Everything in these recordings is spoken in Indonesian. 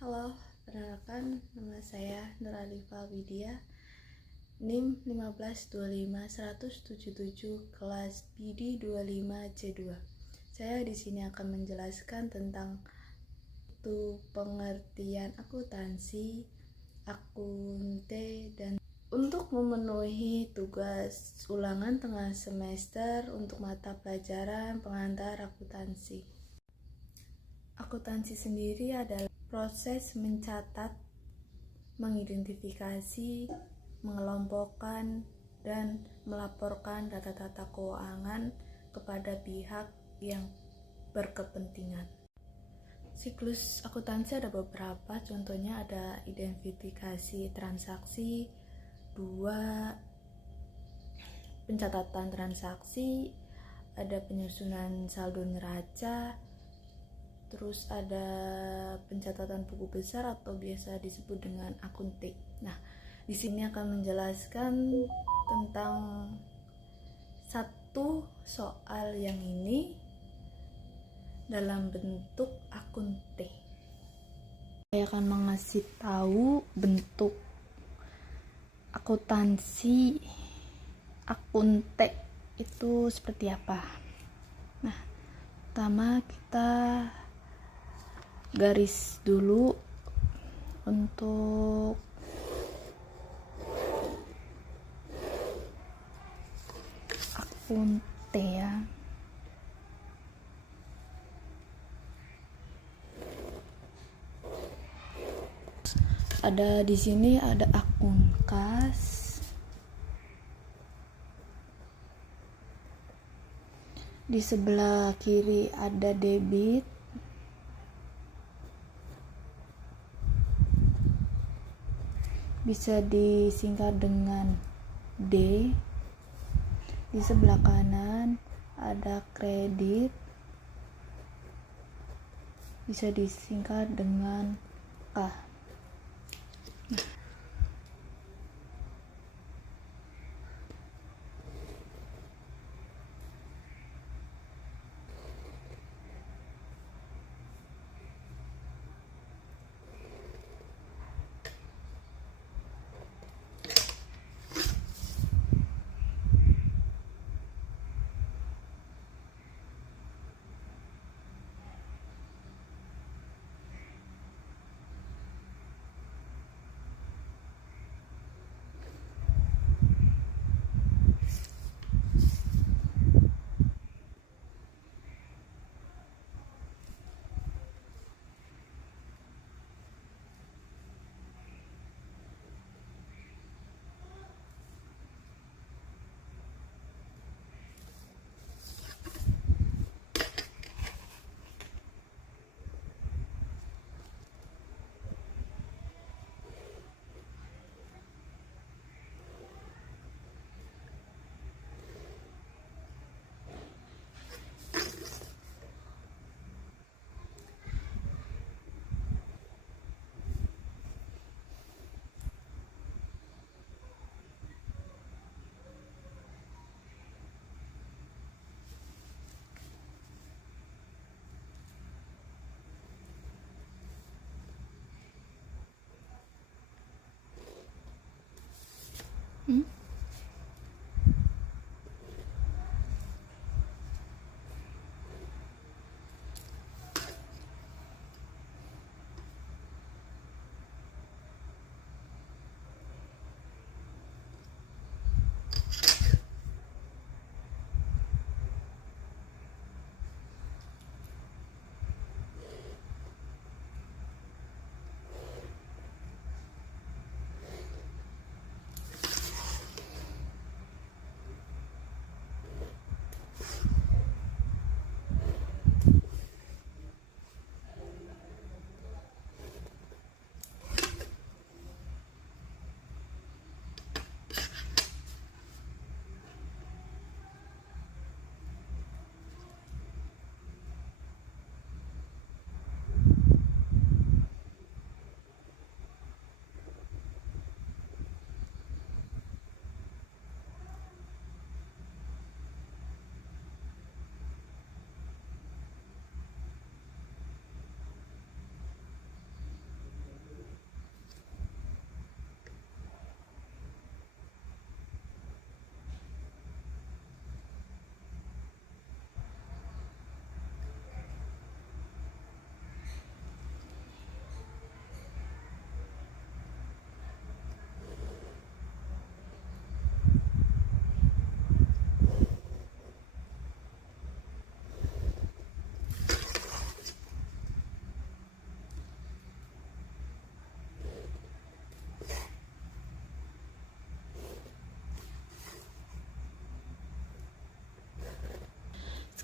Halo, perkenalkan nama saya Nur Alifa Widya, NIM 1525177 kelas BD 25C2. Saya di sini akan menjelaskan tentang pengertian akuntansi, akunte, dan untuk memenuhi tugas ulangan tengah semester untuk mata pelajaran pengantar akuntansi. Akuntansi sendiri adalah proses mencatat, mengidentifikasi, mengelompokkan, dan melaporkan data-data keuangan kepada pihak yang berkepentingan. Siklus akuntansi ada beberapa, contohnya ada identifikasi transaksi, 2 pencatatan transaksi, ada penyusunan saldo neraca, terus ada pencatatan buku besar atau biasa disebut dengan akuntik. Nah, di sini akan menjelaskan tentang satu soal yang ini dalam bentuk akuntik. Saya akan mengasih tahu bentuk akuntansi akuntek itu seperti apa. Nah, pertama kita garis dulu untuk akunte ya. Ada di sini ada akun kas, di sebelah kiri ada debit, bisa disingkat dengan D. Di sebelah kanan ada kredit, bisa disingkat dengan K.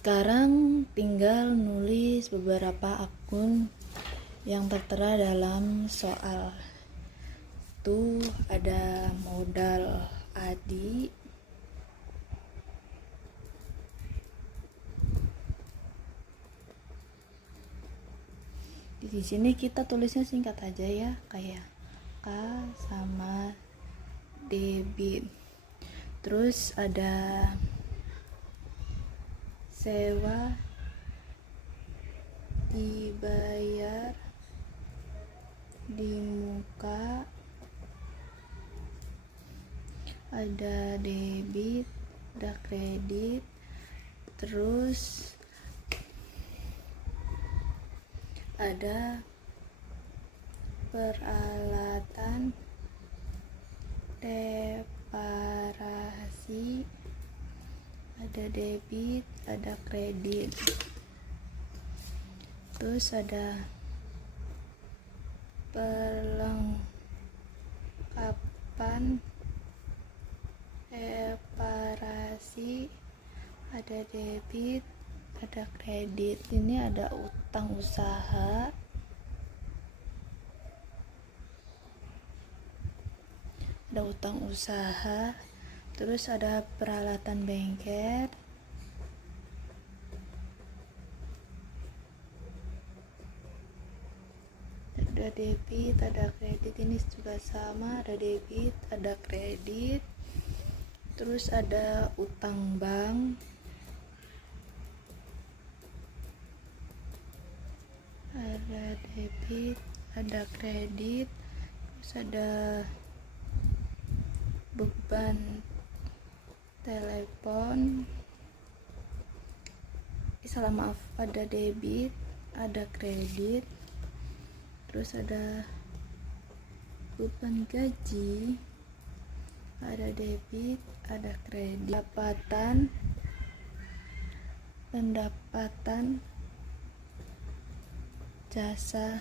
Sekarang tinggal nulis beberapa akun yang tertera dalam soal. Itu ada modal Adi, di sini kita tulisnya singkat aja ya, kayak K sama debit. Terus ada sewa dibayar di muka, ada debit, ada kredit. Terus ada peralatan reparasi, ada debit, ada kredit. Terus ada perlengkapan reparasi, ada debit, ada kredit. Ini ada utang usaha, terus ada peralatan bengkel, ada debit, ada kredit. Ini juga sama, ada debit, ada kredit. Terus ada utang bank, ada debit, ada kredit. Terus ada beban telepon, ada debit, ada kredit. Terus ada beban gaji, ada debit, ada kredit. Pendapatan jasa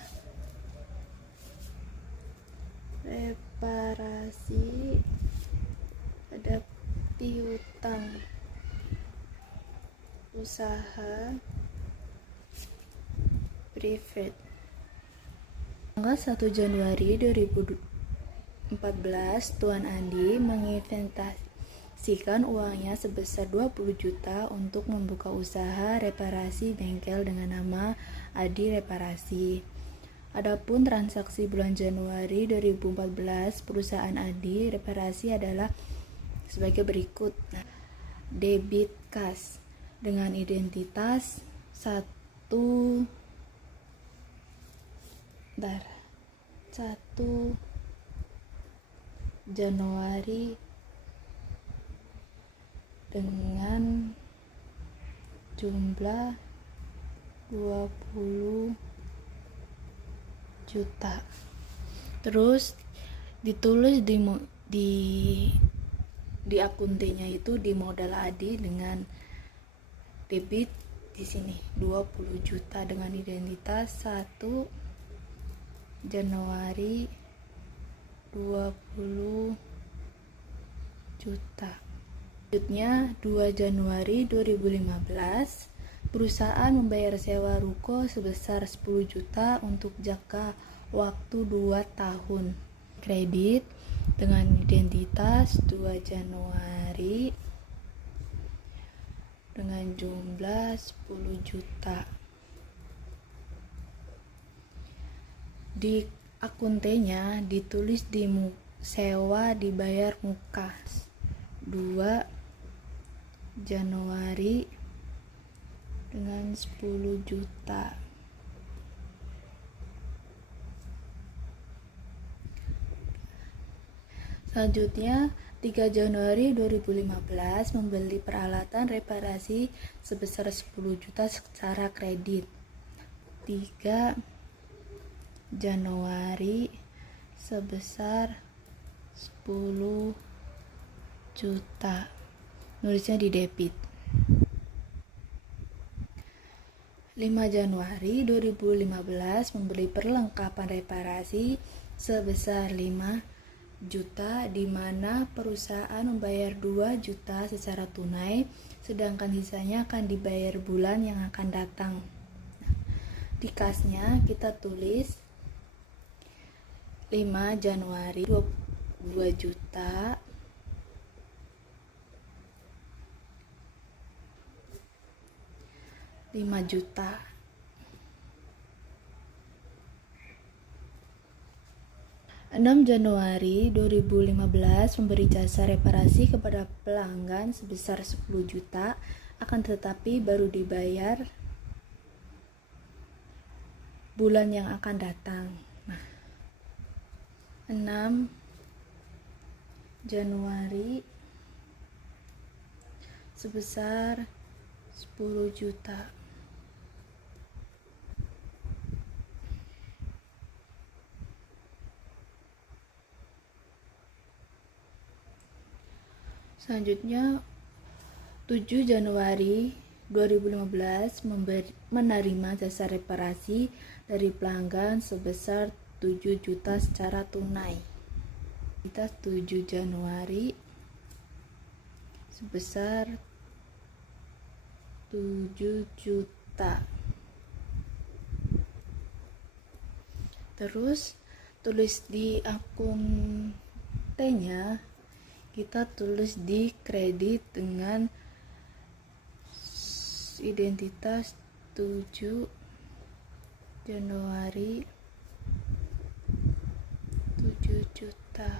reparasi, ada piutang usaha privat. Tanggal 1 Januari 2014, Tuan Andi menginvestasikan uangnya sebesar 20 juta untuk membuka usaha reparasi bengkel dengan nama Adi Reparasi. Adapun transaksi bulan Januari 2014 perusahaan Adi Reparasi adalah sebagai berikut. Debit kas dengan identitas 1 Januari dengan jumlah 20 juta. Terus ditulis di akun D-nya itu di modal Adi dengan debit di sini 20 juta dengan identitas 1 Januari 20 juta. Selanjutnya 2 Januari 2015, perusahaan membayar sewa ruko sebesar 10 juta untuk jangka waktu 2 tahun. Kredit dengan identitas 2 Januari dengan jumlah 10 juta. Di akun T-nya ditulis di sewa dibayar muka 2 Januari dengan 10 juta. Selanjutnya 3 Januari 2015 membeli peralatan reparasi sebesar 10 juta secara kredit. 3 Januari sebesar 10 juta. Nulisnya di debit. 5 Januari 2015 membeli perlengkapan reparasi sebesar 5 juta, di mana perusahaan membayar 2 juta secara tunai sedangkan sisanya akan dibayar bulan yang akan datang. Di kasnya kita tulis 5 Januari 2 juta, 5 juta. 6 Januari 2015 memberi jasa reparasi kepada pelanggan sebesar 10 juta, akan tetapi baru dibayar bulan yang akan datang. Nah, 6 Januari sebesar 10 juta. Selanjutnya 7 Januari 2015 menerima jasa reparasi dari pelanggan sebesar 7 juta secara tunai. Kita 7 Januari sebesar 7 juta. Terus tulis di akun T-nya, kita tulis di kredit dengan identitas 7 Januari 7 juta.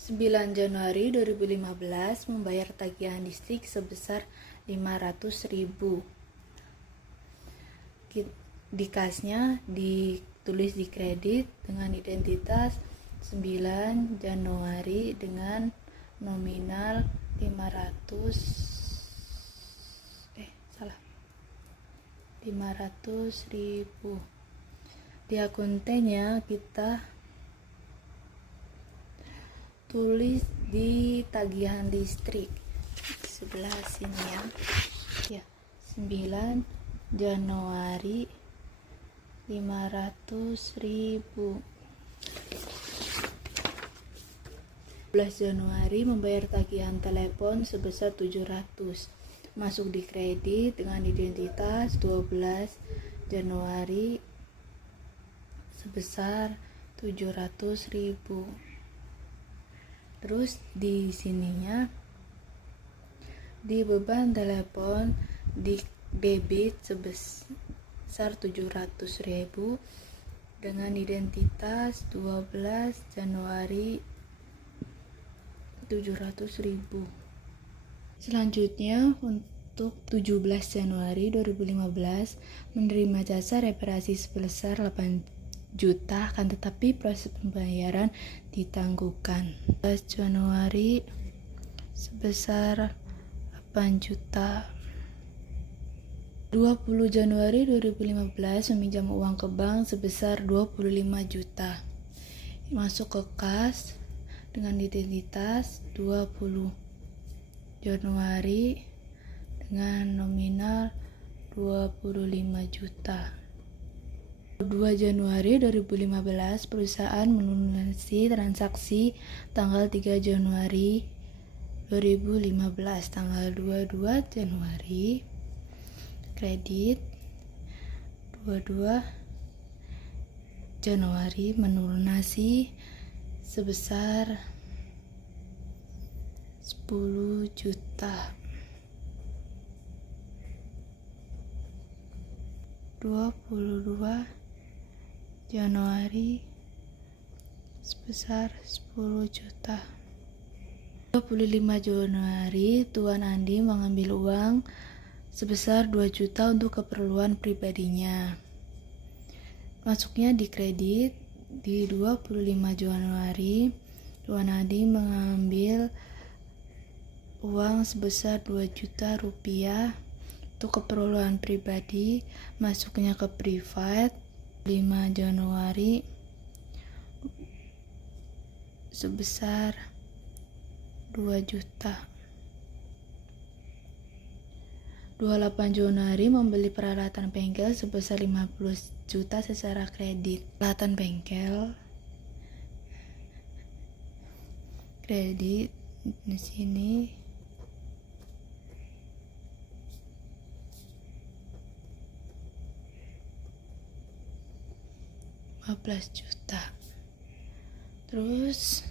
9 Januari 2015 membayar tagihan listrik sebesar 500.000. Di kasnya ditulis di kredit dengan identitas 9 Januari dengan nominal 500.000. Di akun T-nya kita tulis di tagihan listrik sebelah sini ya. 9 Januari 500.000. 11 Januari membayar tagihan telepon sebesar 700, masuk di kredit dengan identitas 12 Januari sebesar 700.000. Terus di sininya di beban telepon di debit sebesar 700.000 dengan identitas 12 Januari 700.000. Selanjutnya untuk 17 Januari 2015 menerima jasa reparasi sebesar 8 juta, akan tetapi proses pembayaran ditangguhkan. 17 Januari sebesar 8 juta. 20 Januari 2015 meminjam uang ke bank sebesar 25 juta. Masuk ke kas dengan identitas 20 Januari dengan nominal 25 juta. 2 Januari 2015 perusahaan melunasi transaksi tanggal 3 Januari 2015. Tanggal 22 Januari kredit 22 Januari melunasi sebesar 10 juta. 22 Januari sebesar 10 juta. 25 Januari Tuan Andi mengambil uang sebesar 2 juta untuk keperluan pribadinya. Masuknya di kredit. Di 25 Januari Tuan Andi mengambil uang sebesar 2 juta rupiah untuk keperluan pribadi, masuknya ke privat. 5 Januari sebesar 2 juta. 28 Januari membeli peralatan bengkel sebesar 50 juta secara kredit. Peralatan bengkel kredit di sini 15 juta. Terus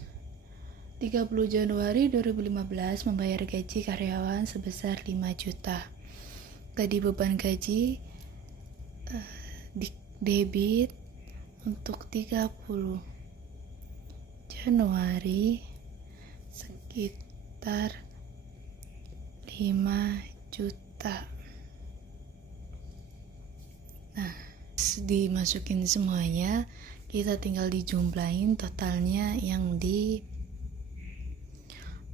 30 Januari 2015 membayar gaji karyawan sebesar 5 juta. Tadi beban gaji debit untuk 30 Januari sekitar 5 juta. Nah, dimasukin semuanya, kita tinggal dijumlahin totalnya yang di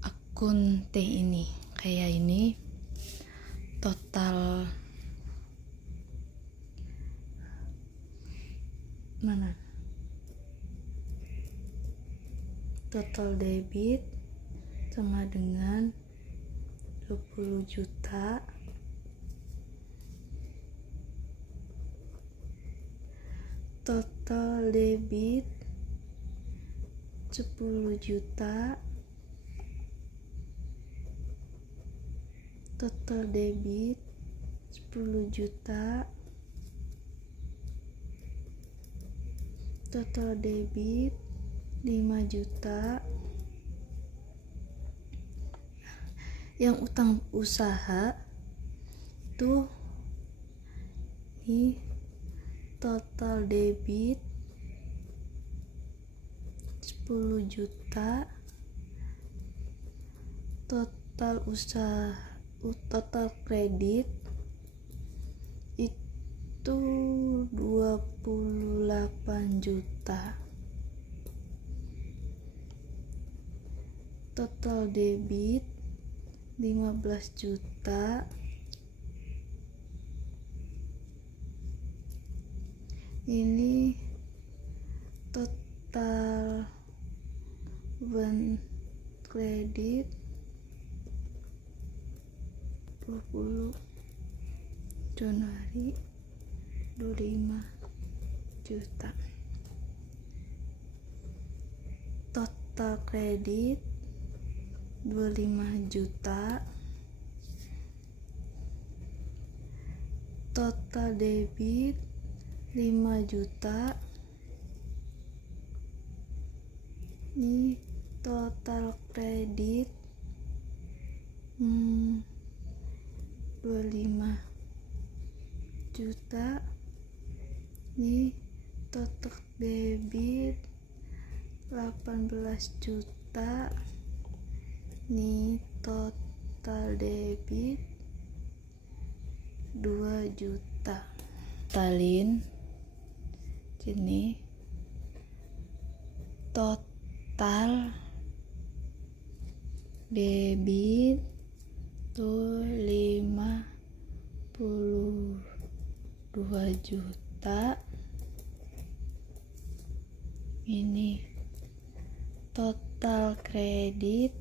akun T ini. Kayak ini total mana? Total debit sama dengan 20 juta. Total debit 10 juta. Total debit 10 juta. Total debit 5 juta. Yang utang usaha itu ini total debit 10 juta. Total usaha, total kredit itu 28 juta. Total debit 15 juta. Ini total beban kredit 20 Januari 25 juta. Total kredit 25 juta. Total debit 5 juta. Ini total kredit 25 juta. Ini total debit 18 juta. Ini total debit 2 juta. Totalin sini total debit tuh 52 juta. Ini total kredit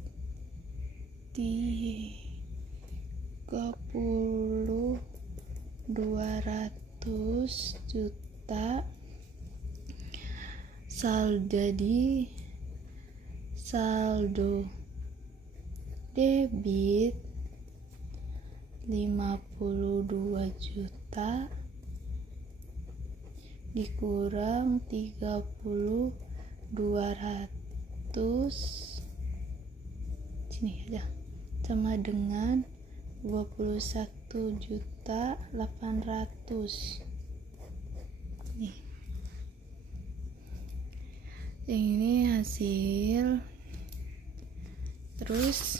200 juta. Jadi saldo debit 52 juta dikurang 30 200 sini aja sama dengan 21.800.000. Nih. Yang ini hasil. Terus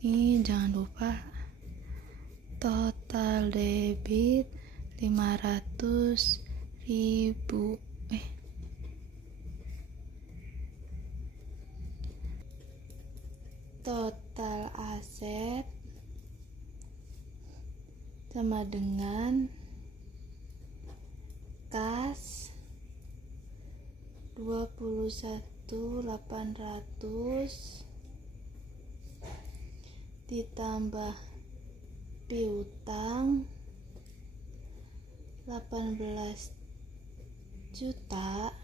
ini jangan lupa total debit 500.000. Total aset sama dengan kas 21.800 ditambah piutang 18 juta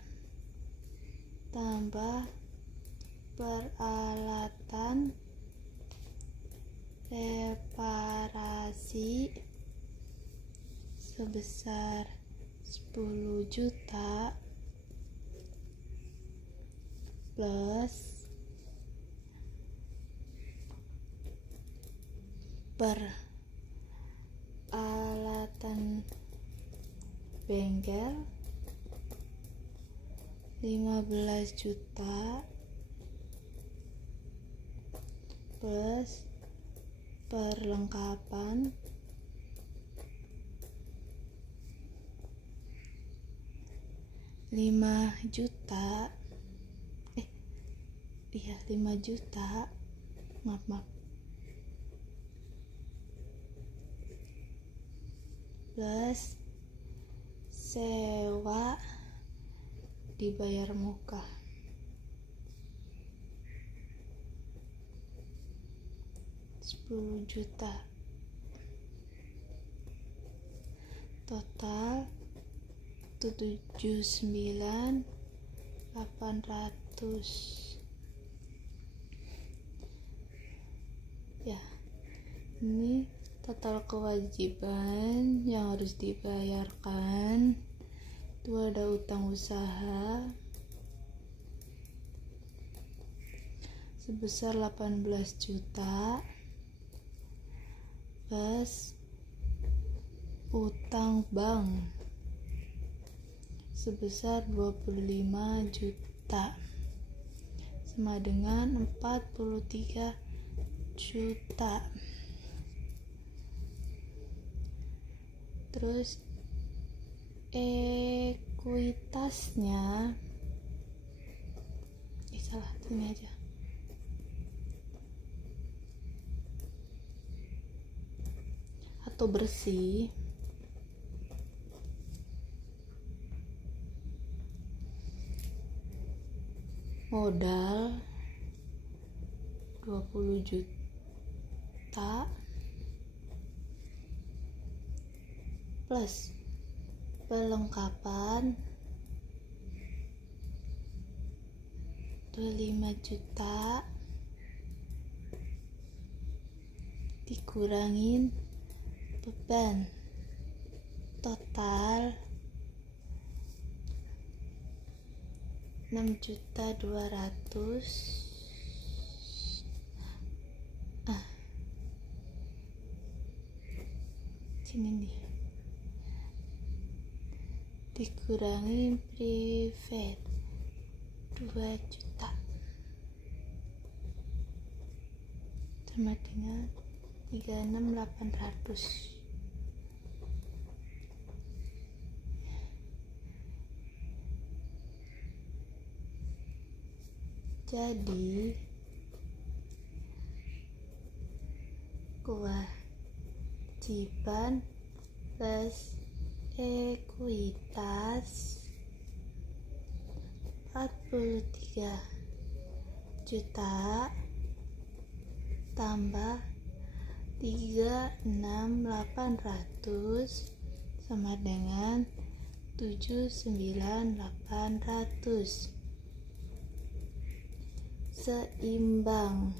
tambah peralatan reparasi sebesar 10 juta plus peralatan bengkel 15 juta plus perlengkapan 5 juta 5 juta maaf plus sewa dibayar muka 10 juta, total 79.800. Ya, ini total kewajiban yang harus dibayarkan. Itu ada utang usaha sebesar 18 juta plus utang bank sebesar 25 juta sama dengan 43 juta. Terus ekuitasnya salah, ini aja. Atau bersih modal 20 juta plus perlengkapan 25 juta dikurangin beban total 6.200.000. Sini nih, dikurangi private 2 juta sama dengan 36.800. Jadi kewajiban plus ekuitas 43 juta tambah 36.800 sama dengan 79.800. Seimbang.